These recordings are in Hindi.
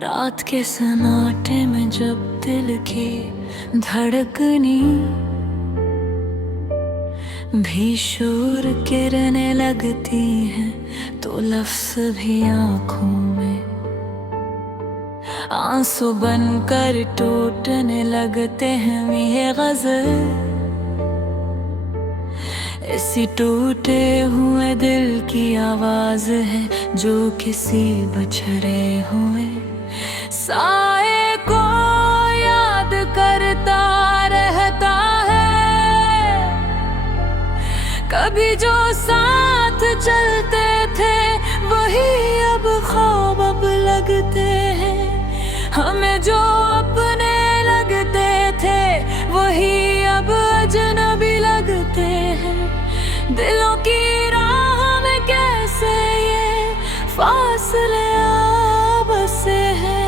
रात के सन्नाटे में जब दिल की धड़कनी भी शोर गिरने लगती हैं तो लफ्ज़ भी आँखों में आंसू बनकर टूटने लगते हैं। ये गज़ल इसी टूटे हुए दिल की आवाज़ है जो किसी बछड़े हुए साए को याद करता रहता है। कभी जो साथ चलते थे वही अब ख्वाब अब लगते हैं। हमें जो अपने लगते थे वही अब अजनबी लगते हैं। दिलों की राह में कैसे ये फासले आ बसे हैं।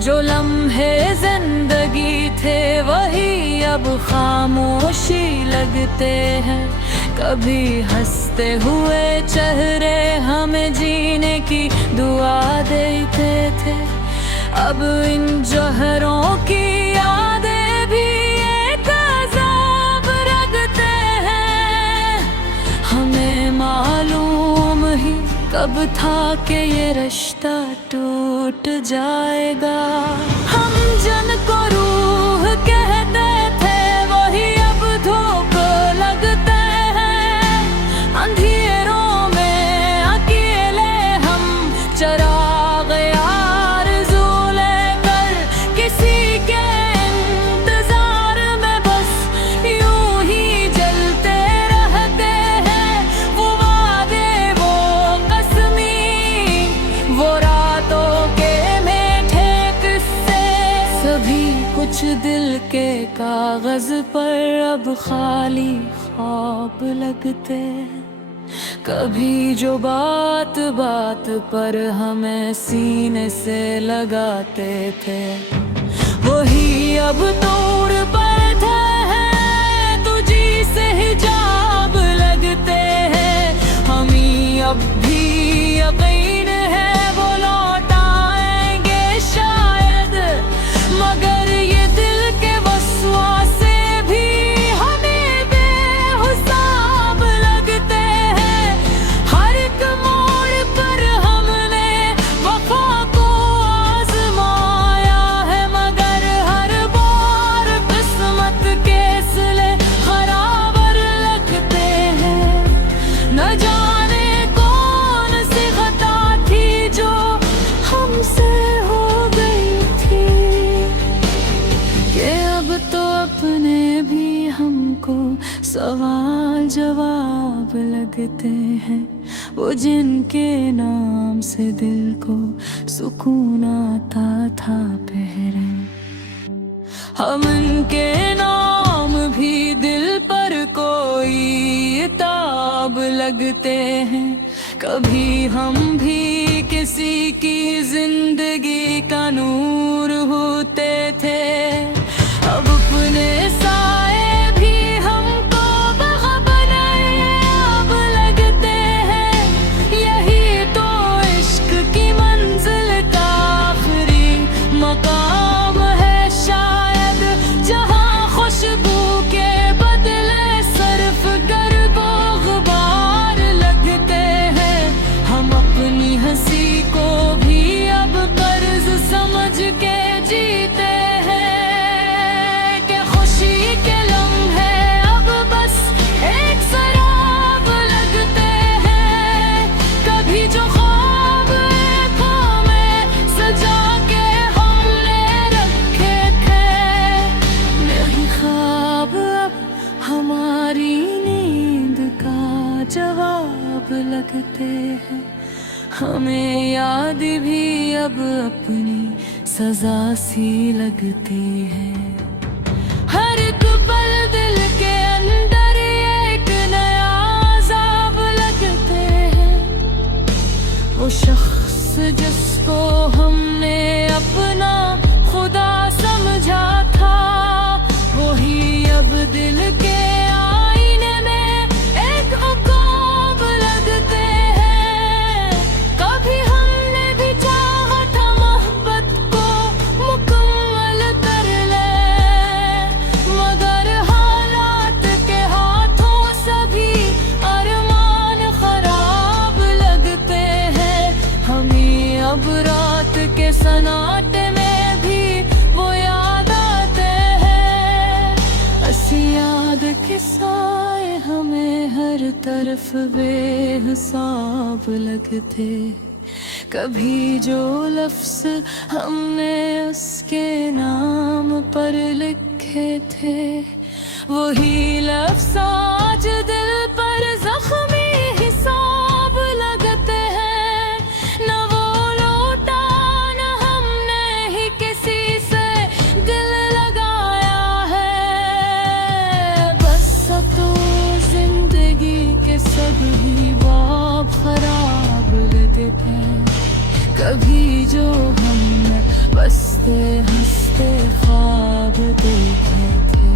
जो लम्हे जिंदगी थे वही अब खामोशी लगते हैं। कभी हंसते हुए चेहरे हमें जीने की दुआ देते थे। अब इन जहरों की यादें भी एक अज़ाब रखते हैं। हमें मालूम ही कब था कि ये रिश्ता टूट जाएगा। हम जिनको रूह कहते थे वही अब धूप लगते हैं। अंधेरों में अकेले हम चराग आरज़ू लेकर किसी के इंतजार में बस यूं ही जलते रहते हैं। वो वादे वो कसमी वो रातों के मीठे किस्से सभी कुछ दिल के कागज पर अब खाली ख्वाब लगते हैं। कभी जो बात बात पर हमें सीने से लगाते थे वही अब तोड़ पड़ते हैं। तुझी से हिजाब लगते हैं। हम ही अब भी यकीन है वो लौट आएंगे शायद। मगर ये दिल के वसवासे भी हमें बेहिसाब लगते हैं। हर एक मोड़ पर हमने वफा को आजमाया है। मगर हर बार किस्मत के सिले खराबर लगते हैं। न जाने कौन सी खता थी जो हमसे हो गई थी कि अब तो अपने भी हमको सवाल जवाब लगते हैं। वो जिनके नाम से दिल को सुकून आता था पहले हम उनके नाम भी दिल पर कोई ताब लगते हैं। कभी हम भी किसी की जिंदगी का नूर होते थे। अब अपने साए भी हमको बेखबर अब लगते हैं। यही तो इश्क की मंजिल का आखिरी मकाम है शायद। जहाँ खुशबू के बदले सर्फ कर वो गुबार लगते हैं। हम अपनी हंसी को भी अब कर्ज समझ के जीते हैं। कि खुशी के लम्हे अब बस एक शराब लगते हैं। कभी जो ख्वाब आँखों में सजा के हमने रखे थे नहीं ख्वाब अब हमारी नींद का जवाब लगते हैं। हमें याद भी अब अपनी सजा सी लगती है। हर एक पल दिल के अंदर एक नया अज़ाब लगते हैं। वो शख्स जिसको हमने अपना खुदा समझा था वही अब दिल के आईने में एक उकाब लगते हैं। कभी हमने भी चाहा था हर तरफ बेहिसाब लगते। कभी जो लफ्ज हमने उसके नाम पर लिखे थे, वही लफ्ज आज दिल पर जख्मी हिसाब लगते हैं। न वो लौटा न हमने ही किसी से दिल लगाया है। बस तो जिंदगी के सभी बाब खराब लगते हैं। कभी जो हमने बसते हंसते ख्वाब देखे थे,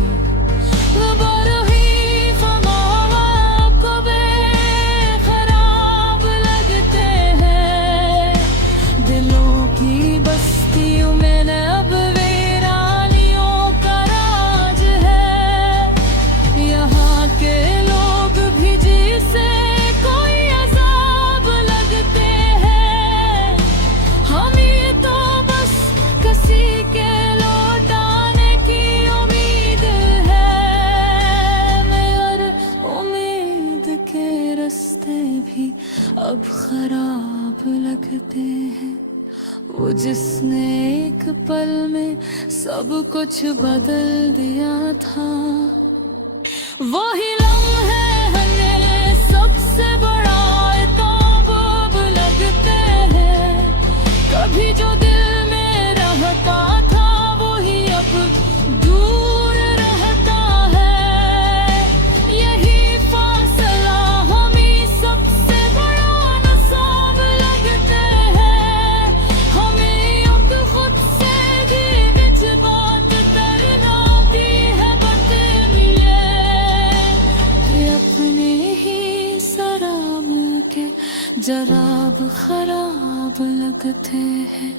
वो बड़े ही ख्वाब को बेखराब लगते हैं। दिलों की बस्तियों में न अब वीरानियों का राज है। यहाँ के लोग भी जिसे कोई अजाब लगते हैं। हमें तो बस किसी के लौटाने की उम्मीद है। मगर उम्मीद के रास्ते भी अब खराब लगते हैं। वो जिसने एक पल में सब कुछ बदल दिया था, वही लम्हे हमें सबसे बड़ा इताब अब लगते हैं। कभी जो दिल में रहता था, वही अब दूर रहता है। यही फासला हमें सबसे बड़ा नसाब लगते हैं। हमें अब खुद से भी कुछ बात करनाती है बदमिले, कि अपने ही सराम के जराब खराब लगते हैं।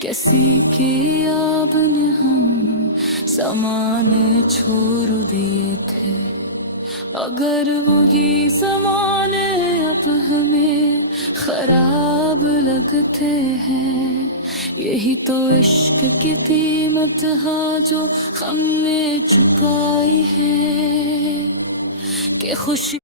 किसी की आब ने हम सामान छोड़ दिए थे, अगर वही ज़माने अब हमें खराब लगते हैं। यही तो इश्क की कीमत है जो हमने चुकाई है, कि खुशी